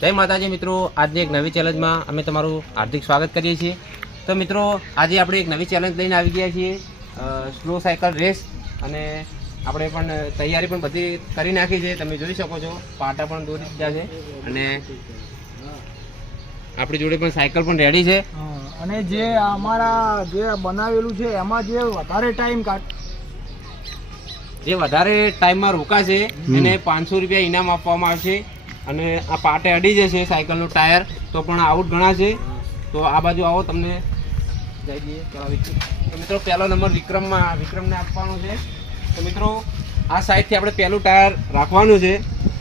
જય માતાજી મિત્રો, આજની એક નવી ચેલેન્જમાં અમે તમારું હાર્દિક સ્વાગત કરીએ છીએ। તો મિત્રો આજે આપણે એક નવી ચેલેન્જ લઈને આવી ગયા છીએ, સ્લો સાયકલ રેસ। અને આપણે પણ તૈયારી પણ બધી કરી નાખી છે, તમે જોઈ શકો છો। પાટા પણ દોરી દીધા છે અને આપણી જોડે પણ સાયકલ પણ રેડી છે। અને જે અમારા જે બનાવેલું છે એમાં જે વધારે ટાઈમમાં રોકાશે એને 500 રૂપિયા ઇનામ આપવામાં આવશે। અને આ પાટે અડી જશે સાયકલનું ટાયર તો પણ આઉટ ગણાશે। તો આ બાજુ આવો, તમને જઈ દઈએ ચલાવી। તો મિત્રો પહેલો નંબર વિક્રમને આપવાનો છે। તો મિત્રો આ સાઈડથી આપણે પહેલું ટાયર રાખવાનું છે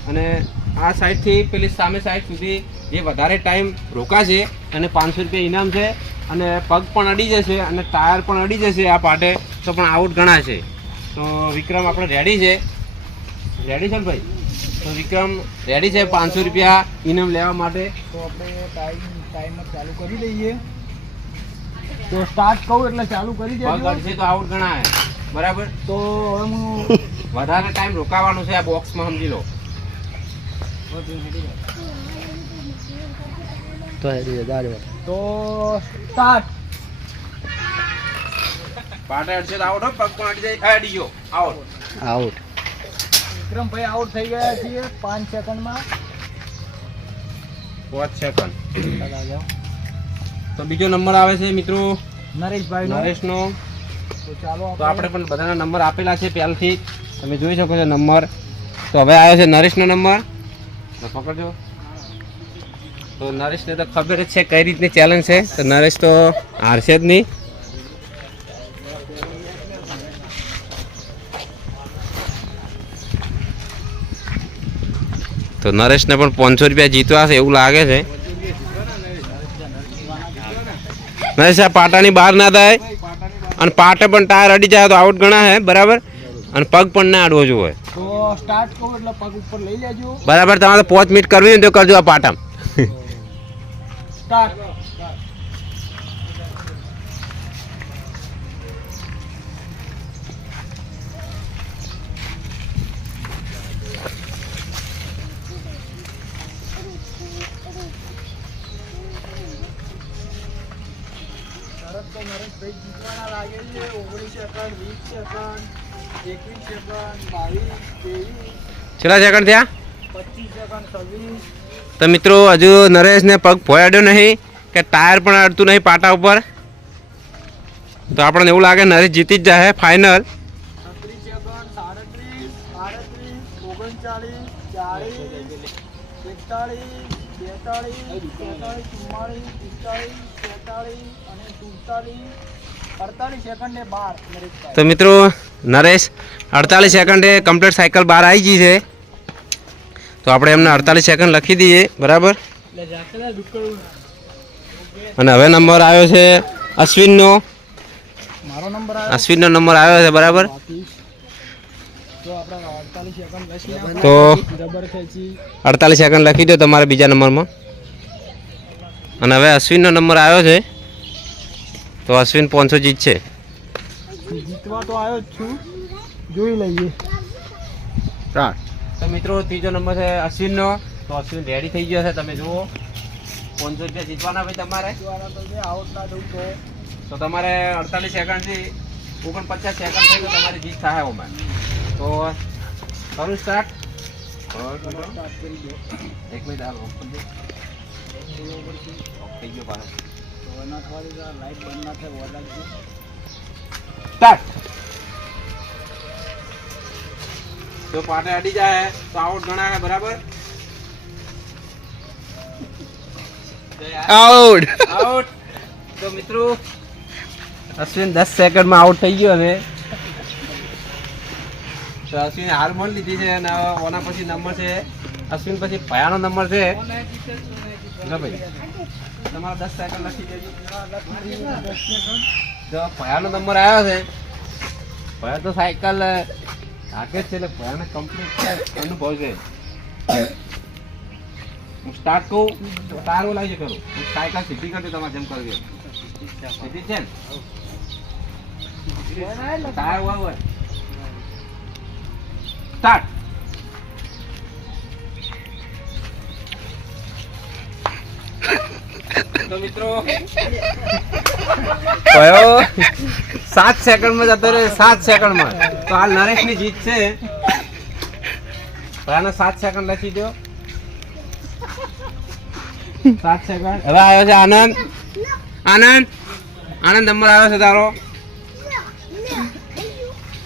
અને આ સાઈડથી પેલી સામે સાઈડ સુધી જે વધારે ટાઈમ રોકાશે અને 500 રૂપિયા ઇનામ છે। અને પગ પણ અડી જશે અને ટાયર પણ અડી જશે આ પાટે તો પણ આઉટ ગણાશે। તો વિક્રમ આપણે રેડી છે ને ભાઈ? તો વિક્રમ રેડી છે 500 રૂપિયા ઇનામ લેવા માટે। તો આપણે ટાઈમ ચાલુ કરી દઈએ। તો સ્ટાર્ટ કહું એટલે ચાલુ કરી પગ અડશે તો આઉટ ગણાય, બરાબર? તો હવે હું વધારે ટાઈમ રોકાવાનું છે આ બોક્સમાં, સમજી લો। તો સ્ટાર્ટ। પાટે અડશે તો આઉટ, પગ પણ અડી જાય, અડી ગયો, આઉટ। વિક્રમભાઈ આઉટ થઈ ગયા છીએ 5 સેકન્ડમાં। 5 સેકન્ડ। તો બીજો નંબર આવે છે મિત્રો નરેશનો। તો ચાલો તો આપણે પણ બધાના નંબર આપેલા છે પહેલથી, તમે જોઈ શકો છો નંબર। તો હવે આવ્યો છે નરેશનો નંબર, તો પકડજો। તો નરેશને તો ખબર જ છે કઈ રીતની ચેલેન્જ છે, તો નરેશ તો હારશે જ નહીં। તો નરેશને પણ 500 રૂપિયા જીતવા છે એવું લાગે છે। નરેશ આ પાટાની બહાર ના થાય અને પાટે પણ ટાયર અડી જાય તો આઉટ ગણા છે, બરાબર? અને પગ પણ ના અડવો જોઈએ। તો સ્ટાર્ટ કહું એટલે પગ ઉપર લઈ લેજો, બરાબર? તમારે 5 મિનિટ કરવી હોય તો કરજો આ પાટામાં। સ્ટાર્ટ। નરેશભાઈ જીતવાના લાગે છે। 19 સેકન્ડ, 20 સેકન્ડ, 21 સેકન્ડ, 22, 23, કેટલા સેકન્ડ થયા? 25 સેકન્ડ, 26। તો મિત્રો હજુ નરેશને પગ ભોયાડ્યો નહીં કે ટાયર પણ અડતું નહીં પાટા ઉપર, તો આપણને એવું લાગે નરેશ જીતી જ જાય ફાઇનલ। 36 સેકન્ડ, 37, 38, 39, 40, 41, 42, 43, 44, 45, 46 અને 47, 48 સેકન્ડે 12। તો મિત્રો નરેશ 48 સેકન્ડે કમ્પ્લીટ સાયકલ બહાર આવી ગઈ છે, તો આપણે એમને 48 સેકન્ડ લખી દઈએ, બરાબર? અને હવે નંબર આવ્યો છે અશ્વિનનો। મારો નંબર અશ્વિનનો નંબર આવ્યો છે, બરાબર? તો આપણે 48 સેકન્ડ લખી તો રબર ખેંચી 48 સેકન્ડ લખી દો તમારે બીજા નંબરમાં। અને હવે અશ્વિનનો નંબર આવ્યો છે, તો અશ્વિન 500 જીતશે। જીતવા તો આવ્યો જ છું, જોઈ લઈએ। તો મિત્રો ત્રીજો નંબર છે અશ્વિનનો, તો અશ્વિન રેડી થઈ ગયો છે, તમે જુઓ। 500 રૂપિયા જીતવાના ભાઈ તમારે। આઉટ ના દઉં તો તમારે 48 સેકન્ડથી 49 સેકન્ડ થઈ તો તમારી જીત થાય ઓમાં। તો કરું સ્ટાર્ટ? એક મિનિટ હાલ થઈ ગયો પાછો લાઈટ બંધ ના થાય સ્ટાર્ટ। તો પાટે અડી જાય તો આઉટ ગણાય, બરાબર? આઉટ। તો મિત્રો અશ્વિન 10 સેકન્ડમાં આઉટ થઈ ગયો છે। તો અશ્વિન હાર માની લીધી છે અને ઓના પછી નંબર છે અશ્વિન પછી ભયાનો નંબર છે ના ભાઈ, તમારા 10 સેકન્ડ લખી દેજો। જો ભયાનો નંબર આવ્યો છે, ભયા તો સાયકલ હાકે જ છે એટલે ભયાને કમ્પ્લીટ છે અનુભવ છે। હું સ્ટાર્ટ કહું તો તારું લાગી કરું, સાયકલ સીધી કરજો તમારે જેમ કરવી સીધી છે ને ટાયર હોય। સ્ટાર્ટ। તો મિત્રો કયો 7 સેકન્ડમાં જતો રહે 7 સેકન્ડમાં. તો હાલ નરેશની જીત છે. આને 7 સેકન્ડ લખી દો. 7 સેકન્ડ. હવે આવ્યો છે આનંદ. આનંદ નંબર આવ્યો છે તારો.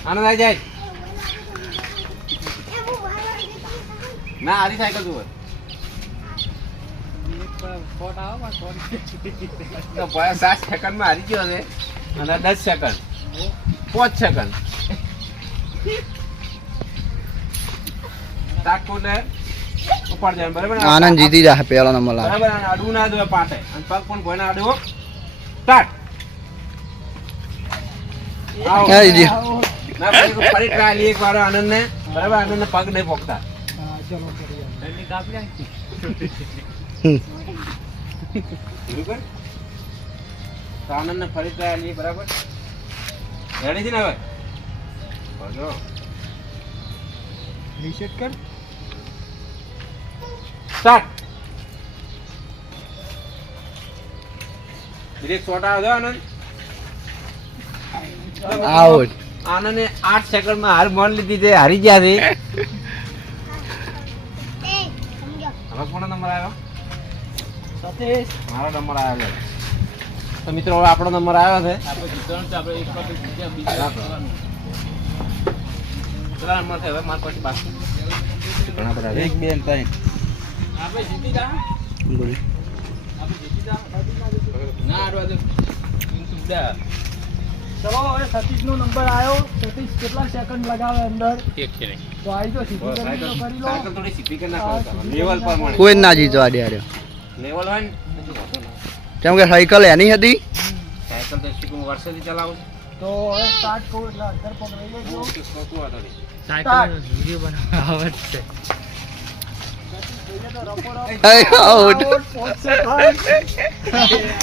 આનંદ આવી જાય ના આરી સાયકલ તું તો 7 સેકન્ડમાં હારી ગયો છે અને 10 સેકન્ડ 5 સેકન્ડ તાકોને ઉપર જાય બરાબર. આનંદ જીતી જાય પહેલો નંબર લાવે બરાબર. અને અડવું ના દો પાટે અને પગ પણ કોઈને અડવો. સ્ટાર્ટ. હા જી ના પછી ફરી ટ્રાય લઈએ એકવાર આનંદને. બરાબર. આનંદને પગ નહીં પોકતા. બરાબર. તો આનંદને ફરી ટ્રાય લઈએ. બરાબર. રેડી છે ને હવે બોલો. રીસેટ કર. સ્ટાર્ટ. ડિરેક્ટ શોટ આવ્યો છે આનંદ. આઉટ. આનંદે 8 સેકન્ડમાં હાર માન લીધી છે. હારી ગયા છે. હવે કોનો નંબર આવ્યો? સતીશ. મારો નંબર આવ્યો છે. તો મિત્રો હવે આપણો નંબર આવ્યો છે. કેટલા નંબર છે હવે મારા પછી બાકી? ઘણા બધા છે. 1 2 3 આપણે જીતી જા. બોલ આપણે જીતી જા. ના આડવા દે. ચલો હવે સતીશનો નંબર આવ્યો. સતીશ કેટલા સેકન્ડ લગાવે અંદર? એક છે નહીં. તો આવી જો સીધી કરી લો, કરી લો. સાયકલ થોડી સીધી કરી નાખો. લેવલ પર મળે. કોઈ જ ના જીતવા દે હાર્યો. લેવલ હોય ને તો વાંધો ના. કેમ કે સાયકલ એની હતી. સાયકલ તો શીખું વર્ષોથી ચલાવું છું. તો હવે સ્ટાર્ટ કહું એટલે અંદર પગ રહી લેજો. શીખવું વાંધો નહીં. સ્ટાર્ટ. આઉટ. 5 સેકન્ડ.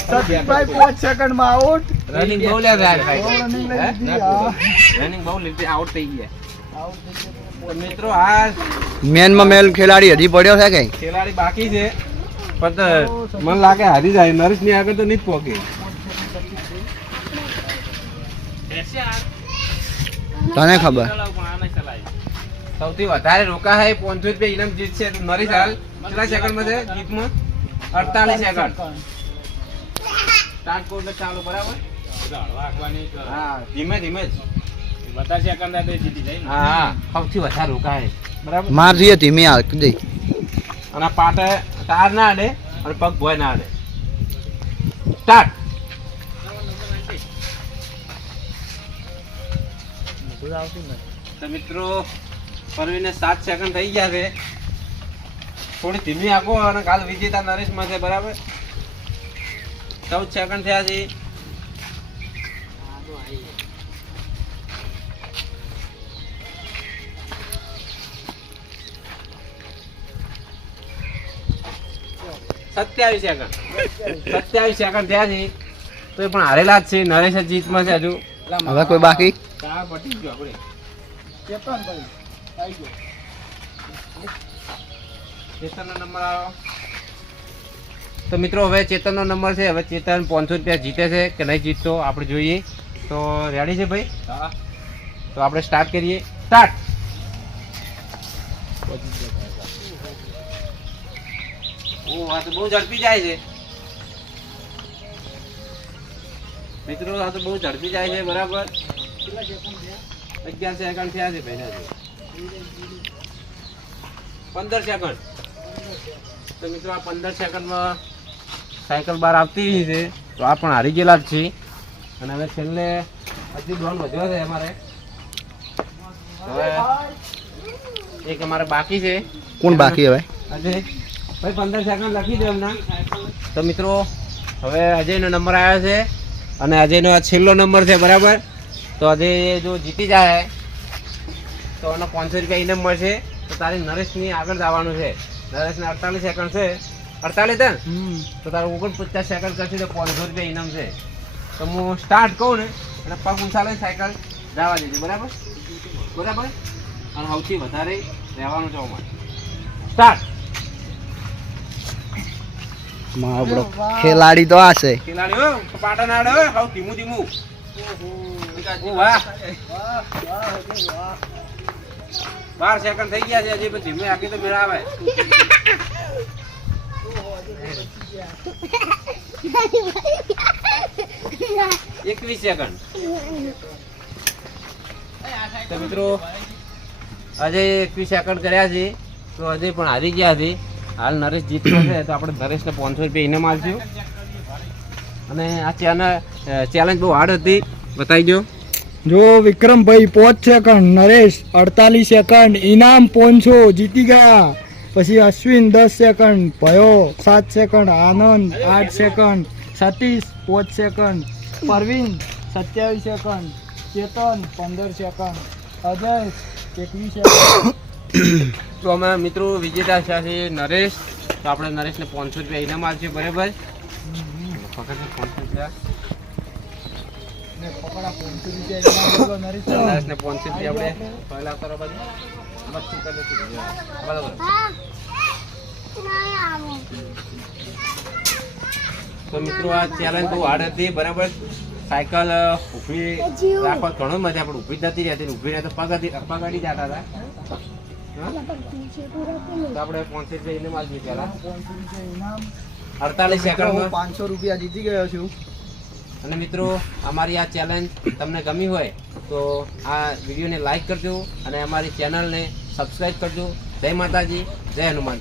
સતીશભાઈ 5 સેકન્ડમાં આઉટ. રનિંગ બહુ લે યાર બહુ running લઈ લીધી, ભાઈ. હા. રનિંગ બહુ લીધી આઉટ થઈ ગયા. આઉટ થઈ ગયો. તો મિત્રો આ મેનમાં મેલ ખેલાડી હજી પડ્યો છે કઈ. ખેલાડી બાકી છે પણ તો મને લાગે હારી જાય. નરેશ ની આગળ તો નહીં જ પહોંચે. તને ખબર. સૌથી વધારે રોકા છે 500 રૂપિયા ઇનામ જીતશે. તો નરેશ હાલ કેટલા સેકન્ડમાં છે જીતમાં? 48 સેકન્ડ. સ્ટાર્ટ કરો એટલે ચાલો. બરાબર. હા ધીમે ધીમે જ. હા હા સૌથી વધારે રોકા છે. બરાબર. માર જઈએ ધીમી હાલ દે. અને પાટે તાર ના અડે અને પગ ભોય ના અડે. સ્ટાર્ટ. તો મિત્રો પરવીને 7 સેકન્ડ થઈ ગયા છે. થોડી ધીમી આંખો અને કાલ વિજેતા નરેશમાં છે. બરાબર. 14 સેકન્ડ થયા છે. સત્યાવીસ સેકન્ડ થયા છે. તો એ પણ હારેલા જ છે. નરેશ જ જીતમાં છે હજુ. હવે કોઈ બાકી. તાર પટી ગયો આપણે. ચેતનભાઈ આવી ગયો. ચેતનનો નંબર આવ્યો. તો મિત્રો હવે ચેતનનો નંબર છે. હવે ચેતન 500 રૂપિયા જીતે છે કે નહીં જીતતો આપણે જોઈએ. તો રેડી છે ભાઈ? હા. તો આપણે સ્ટાર્ટ કરીએ. સ્ટાર્ટ. ઓ આ તો બહુ ઝડપી જાય છે મિત્રો. આ તો બહુ ઝડપી જાય છે. બરાબર. 11 સેકન્ડ થયા છે ભાઈ. 15 સેકન્ડ. તો મિત્રો આ 15 સેકન્ડમાં સાયકલ બહાર આવતી રહી છે. તો આ પણ હારી ગયેલા જ છે. અને હવે છેલ્લે હજી ડોન વધ્યો છે અમારે. હવે એક અમારે બાકી છે. કોણ બાકી હવે? અજય ભાઈ 15 સેકન્ડ લખી દો એમના. તો મિત્રો હવે અજયનો નંબર આવ્યો છે અને અજયનો આ છેલ્લો નંબર છે. બરાબર. તો અજય જો જીતી જાય તો એનો 500 રૂપિયા ઇનામ મળશે. તો તારી નરેશની આગળ જવાનું છે. નરેશને 48 સેકન્ડ છે. 48 છે ને? તો તારે 49 સેકન્ડ કરશે તો 500 રૂપિયા ઇનામ છે. તો હું સ્ટાર્ટ કહું ને અને પગ ઊંચા લઈને સાયકલ જવા દેજો. બરાબર. બરાબર. અને સૌથી વધારે રહેવાનું છે અમારે. સ્ટાર્ટ. મારો બડો ખેલાડી તો આ છે. ખેલાડી હો પાટા ના આડે હો હાવ ધીમું ધીમું ઓ વાહ 12 સેકન્ડ થઈ ગયા છે હજી પણ ધીમે આગળ તો મેળાવે 21 સેકન્ડ તો મિત્રો અજય 21 સેકન્ડ કર્યા છે તો અજય પણ હારી ગયા છે. હાલ નરેશ જીતતો છે તો આપણે નરેશને 500 રૂપિયા ઇનામ આલશું. અને આ ચેલેન્જ બહુ હાર્ડ હતી, બતાવી દો. જો વિક્રમભાઈ 5 સેકન્ડ, નરેશ 48 સેકન્ડ, ઇનામ 500 જીતી ગયા. પછી અશ્વિન 10 સેકન્ડ, ભયો 7 second, Anand 8 second, Satish 5 second, Parveen 27 second, Chetan 15 second, Ajay 21 second. તો અમે મિત્રો વિજેતા છે નરેશ. તો આપણે નરેશને 500 રૂપિયા ઇનામ આલશું. બરાબર પકડ 500 રૂપિયા ને પકડા 500 રૂપિયા ઇનામ બોલો નરેશ. નરેશને 500 રૂપિયા આપણે પહેલા કરો બાજુ મસ્તી કરી દઈશું. બરાબર તો મિત્રો આ ચેલેન્જ બહુ હાર્ડ હતી. બરાબર સાયકલ ઊભી રાખવા ઘણો મજા, પણ ઊભી જ નથી રહેતી. ઊભી રહે તો પગ અડી જતા હતા. હા? તો આપણે 500 રૂપિયા ઇનામ આલશું પહેલા. 500 રૂપિયા ઇનામ. 48 સેકન્ડમાં 500 રૂપિયા જીતી ગયો છું. અને મિત્રો અમારી આ ચેલેન્જ તમને ગમી હોય તો આ વિડીયોને લાઈક કરજો અને અમારી ચેનલને સબસ્ક્રાઈબ કરજો. જય માતાજી, જય હનુમાન.